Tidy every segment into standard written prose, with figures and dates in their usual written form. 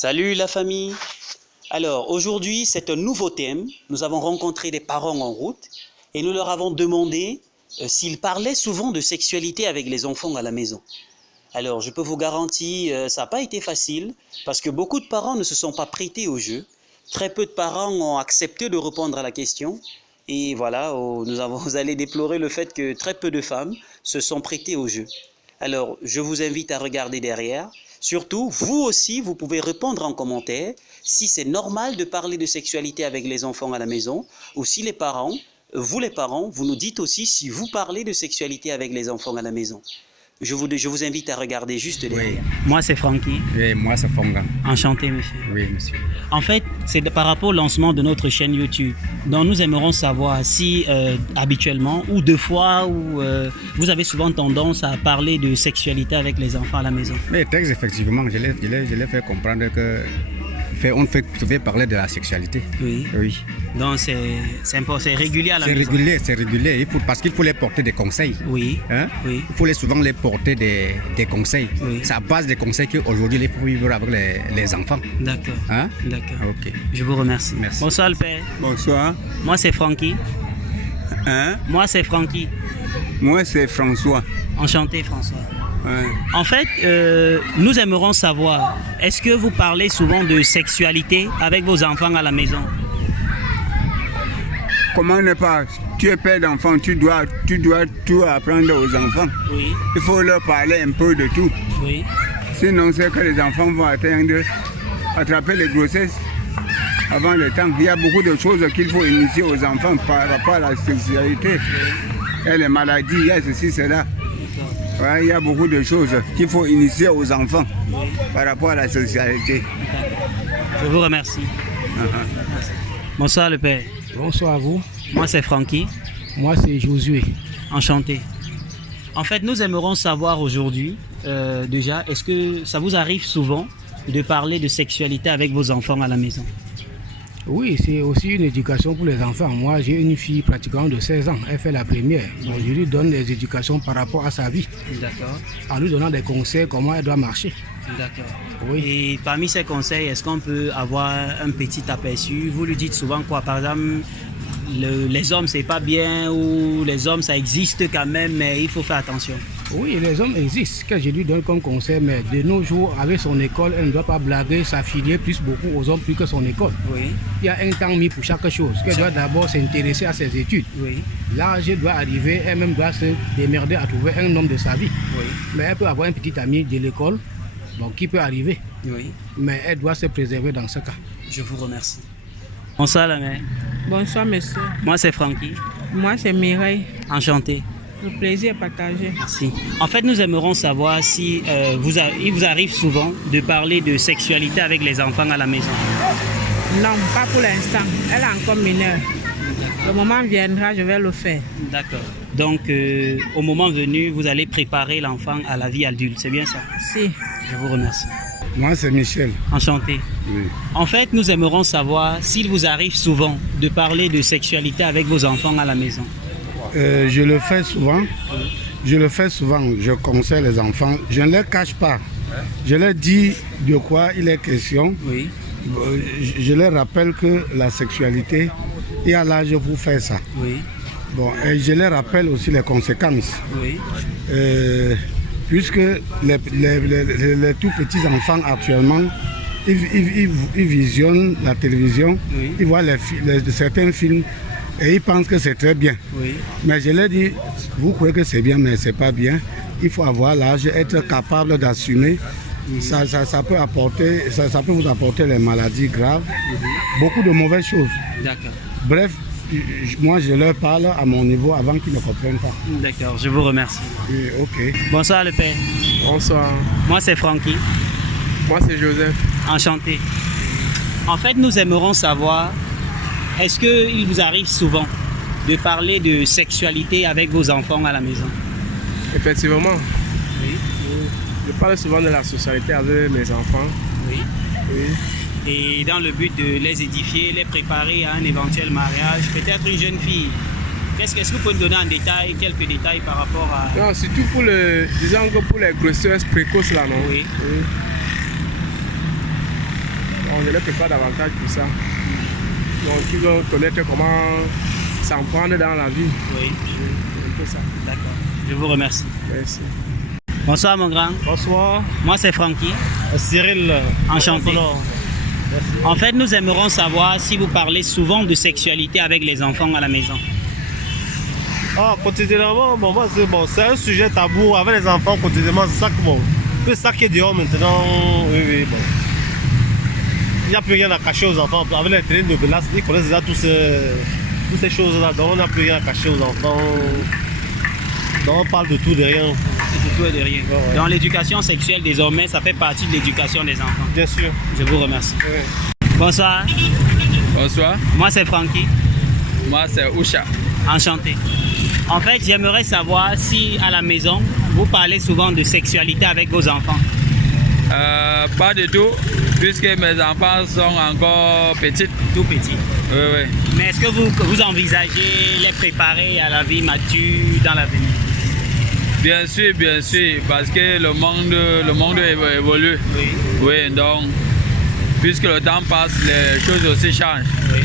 Salut la famille. Alors aujourd'hui c'est un nouveau thème. Nous avons rencontré des parents en route et nous leur avons demandé s'ils parlaient souvent de sexualité avec les enfants à la maison. Alors je peux vous garantir, ça n'a pas été facile parce que beaucoup de parents ne se sont pas prêtés au jeu. Très peu de parents ont accepté de répondre à la question. Et voilà, vous allez déplorer le fait que très peu de femmes se sont prêtées au jeu. Alors je vous invite à regarder derrière. Surtout, vous aussi, vous pouvez répondre en commentaire si c'est normal de parler de sexualité avec les enfants à la maison ou si les parents, vous nous dites aussi si vous parlez de sexualité avec les enfants à la maison. Je vous invite à regarder juste derrière. Oui. Moi, c'est Francky. Oui, moi c'est Fonga. Enchanté, monsieur. Oui, monsieur. En fait, c'est par rapport au lancement de notre chaîne YouTube. Donc, nous aimerions savoir si, habituellement, ou deux fois, vous avez souvent tendance à parler de sexualité avec les enfants à la maison. Mais texte, effectivement, je l'ai fait comprendre que on fait parler de la sexualité. Oui. Oui. Donc, c'est régulier à la maison. C'est régulier. Parce qu'il faut les porter des conseils. Oui. Hein? Oui. Il faut souvent les porter des conseils. Oui. C'est à base des conseils qu'aujourd'hui, il faut vivre avec les enfants. D'accord. Hein? D'accord. Ok. Je vous remercie. Merci. Bonsoir, le père. Bonsoir. Moi, c'est Francky. Hein? Moi, c'est Francky. Moi, c'est François. Enchanté, François. Ouais. En fait, nous aimerons savoir, est-ce que vous parlez souvent de sexualité avec vos enfants à la maison? Comment ne pas? Tu es père d'enfants, tu dois tout apprendre aux enfants. Oui. Il faut leur parler un peu de tout. Oui. Sinon, c'est que les enfants vont attraper les grossesses avant le temps. Il y a beaucoup de choses qu'il faut initier aux enfants par rapport à la sexualité. Il y a les maladies, il y a ceci, cela. Ouais, il y a beaucoup de choses qu'il faut initier aux enfants par rapport à la sexualité. Je vous remercie. Bonsoir, le père. Bonsoir à vous. Moi, c'est Francky. Moi, c'est Josué. Enchanté. En fait, nous aimerons savoir aujourd'hui, déjà, est-ce que ça vous arrive souvent de parler de sexualité avec vos enfants à la maison? Oui, c'est aussi une éducation pour les enfants. Moi, j'ai une fille pratiquement de 16 ans. Elle fait la première. Donc, je lui donne des éducations par rapport à sa vie. D'accord. En lui donnant des conseils comment elle doit marcher. D'accord. Oui. Et parmi ces conseils, est-ce qu'on peut avoir un petit aperçu? Vous lui dites souvent quoi? Par exemple, les hommes, c'est pas bien, ou les hommes, ça existe quand même, mais il faut faire attention. Oui, les hommes existent. Ce que je lui donne comme conseil, mais de nos jours, avec son école, elle ne doit pas blaguer, s'affilier plus beaucoup aux hommes plus que son école. Oui. Il y a un temps mis pour chaque chose. Elle doit d'abord s'intéresser à ses études. Oui. L'âge doit arriver, elle-même doit se démerder à trouver un homme de sa vie. Oui. Mais elle peut avoir un petit ami de l'école, donc qui peut arriver. Oui. Mais elle doit se préserver dans ce cas. Je vous remercie. Bonsoir, la mère. Bonsoir, monsieur. Moi, c'est Francky. Moi, c'est Mireille. Enchanté. Le plaisir est partagé. Merci. En fait, nous aimerions savoir si il vous arrive souvent de parler de sexualité avec les enfants à la maison. Non, pas pour l'instant. Elle est encore mineure. Le moment viendra, je vais le faire. D'accord. Donc, au moment venu, vous allez préparer l'enfant à la vie adulte. C'est bien ça? Si. Je vous remercie. Moi, c'est Michel. Enchanté. Oui. En fait, nous aimerions savoir s'il vous arrive souvent de parler de sexualité avec vos enfants à la maison. Je le fais souvent. Je conseille les enfants. Je ne leur cache pas. Je leur dis de quoi il est question. Oui. Je leur rappelle que la sexualité, il y a l'âge pour faire ça. Oui. Bon, et je leur rappelle aussi les conséquences. Oui. Puisque les tout petits enfants actuellement, ils visionnent la télévision, Oui. ils voient certains films et ils pensent que c'est très bien. Oui. Mais je leur dis, vous croyez que c'est bien, mais c'est pas bien. Il faut avoir l'âge, être capable d'assumer. Ça peut vous apporter les maladies graves, beaucoup de mauvaises choses. D'accord. Bref, moi je leur parle à mon niveau avant qu'ils ne comprennent pas. D'accord, je vous remercie. Oui, ok. Bonsoir, le père. Bonsoir, Moi, c'est Francky. moi c'est Joseph. Enchanté. En fait, nous aimerons savoir, est-ce qu'il vous arrive souvent de parler de sexualité avec vos enfants à la maison? Effectivement, Oui. je parle souvent de la socialité avec mes enfants. Oui. Oui. Et dans le but de les édifier, les préparer à un éventuel mariage, peut-être une jeune fille. Qu'est-ce que vous pouvez nous donner en détail, quelques détails par rapport à... Non, surtout disons que pour les grossesses précoces là, non? Oui. je les prépare davantage pour ça. Donc ils vont connaître comment s'en prendre dans la vie. Oui. Un peu ça. D'accord. Je vous remercie. Merci. Bonsoir mon grand. Bonsoir. Moi c'est Francky. Cyril. Enchanté. En fait, nous aimerions savoir si vous parlez souvent de sexualité avec les enfants à la maison. Ah, quotidiennement, bon, moi, c'est un sujet tabou avec les enfants quotidiennement, c'est ça que bon. Que ça qui est dehors maintenant, oui, bon. Il n'y a plus rien à cacher aux enfants. Avec les trains de glace, ils connaissent déjà toutes ces choses-là. Donc on n'a plus rien à cacher aux enfants. Donc on parle de tout, de rien. De tout et de rien. Ouais. Dans l'éducation sexuelle, désormais, ça fait partie de l'éducation des enfants. Bien sûr. Je vous remercie. Ouais. Bonsoir. Bonsoir, Moi c'est Francky. moi c'est Usha. Enchanté. En fait, j'aimerais savoir si à la maison, vous parlez souvent de sexualité avec vos enfants. Pas du tout, puisque mes enfants sont encore petits. Tout petits. Oui, oui. Mais est-ce que vous envisagez les préparer à la vie mature dans l'avenir? Bien sûr, parce que le monde évolue. Oui. Oui, donc, puisque le temps passe, les choses aussi changent. Oui.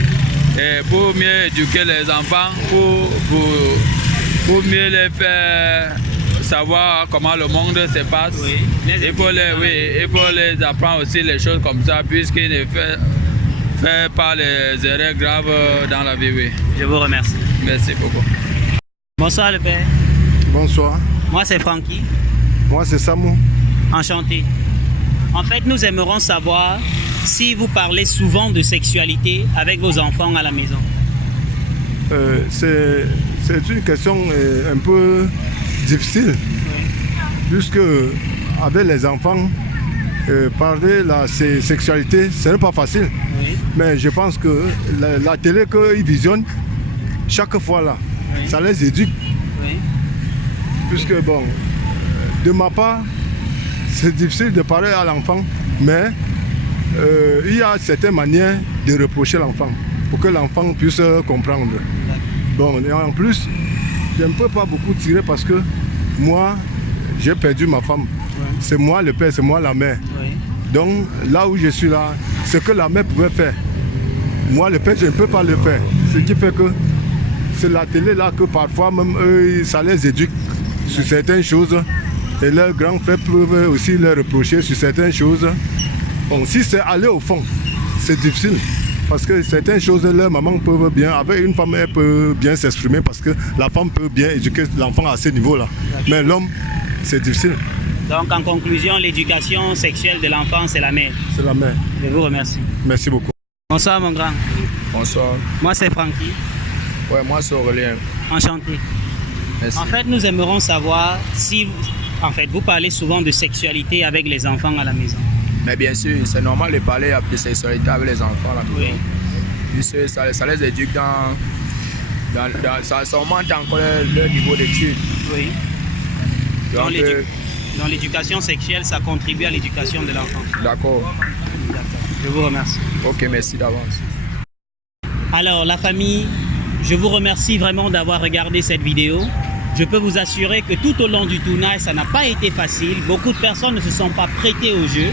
Et pour mieux éduquer les enfants, pour mieux les faire savoir comment le monde se passe, Oui. il faut les apprendre aussi les choses comme ça, puisqu'ils ne fait pas les erreurs graves dans la vie. Oui. Je vous remercie. Merci beaucoup. Bonsoir le père. Bonsoir. Moi c'est Francky. Moi, c'est Samou. Enchanté. En fait, nous aimerons savoir si vous parlez souvent de sexualité avec vos enfants à la maison. C'est une question un peu difficile, puisque avec les enfants, parler de la sexualité, ce n'est pas facile. Oui. Mais je pense que la télé qu'ils visionnent, chaque fois là, Oui. ça les éduque. Oui. Puisque, bon, de ma part, c'est difficile de parler à l'enfant, mais il y a certaines manières de reprocher l'enfant pour que l'enfant puisse comprendre. Bon, et en plus, je ne peux pas beaucoup tirer parce que moi, j'ai perdu ma femme. Ouais. C'est moi le père, c'est moi la mère. Oui. Donc, là où je suis là, ce que la mère pouvait faire, moi le père, je ne peux pas le faire. Ce qui fait que c'est la télé là que parfois même eux, ça les éduque sur certaines choses. Et leurs grands frères peuvent aussi les reprocher sur certaines choses. Bon, si c'est aller au fond, c'est difficile. Parce que certaines choses, leur maman peut bien, avec une femme, elle peut bien s'exprimer parce que la femme peut bien éduquer l'enfant à ce niveau-là. Mais l'homme, c'est difficile. Donc en conclusion, l'éducation sexuelle de l'enfant, c'est la mère. C'est la mère. Je vous remercie. Merci beaucoup. Bonsoir mon grand. Bonsoir. Moi c'est Francky. Ouais, moi c'est Aurélien. Enchanté. Merci. En fait, nous aimerons savoir si vous parlez souvent de sexualité avec les enfants à la maison. Mais bien sûr, c'est normal de parler de sexualité avec les enfants à la maison. Oui. Puisque ça les éduque ça augmente encore leur niveau d'études. Oui. Donc, Dans l'éducation sexuelle, ça contribue à l'éducation de l'enfant. D'accord. Je vous remercie. Ok, merci d'avance. Alors, la famille, je vous remercie vraiment d'avoir regardé cette vidéo. Je peux vous assurer que tout au long du tournage, ça n'a pas été facile. Beaucoup de personnes ne se sont pas prêtées au jeu.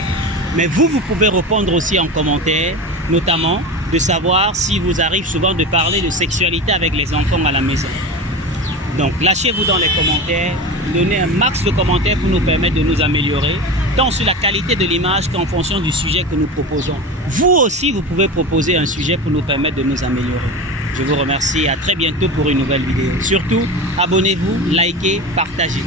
Mais vous pouvez répondre aussi en commentaire, notamment de savoir si vous arrive souvent de parler de sexualité avec les enfants à la maison. Donc, lâchez-vous dans les commentaires, donnez un max de commentaires pour nous permettre de nous améliorer, tant sur la qualité de l'image qu'en fonction du sujet que nous proposons. Vous aussi, vous pouvez proposer un sujet pour nous permettre de nous améliorer. Je vous remercie et à très bientôt pour une nouvelle vidéo. Surtout, abonnez-vous, likez, partagez.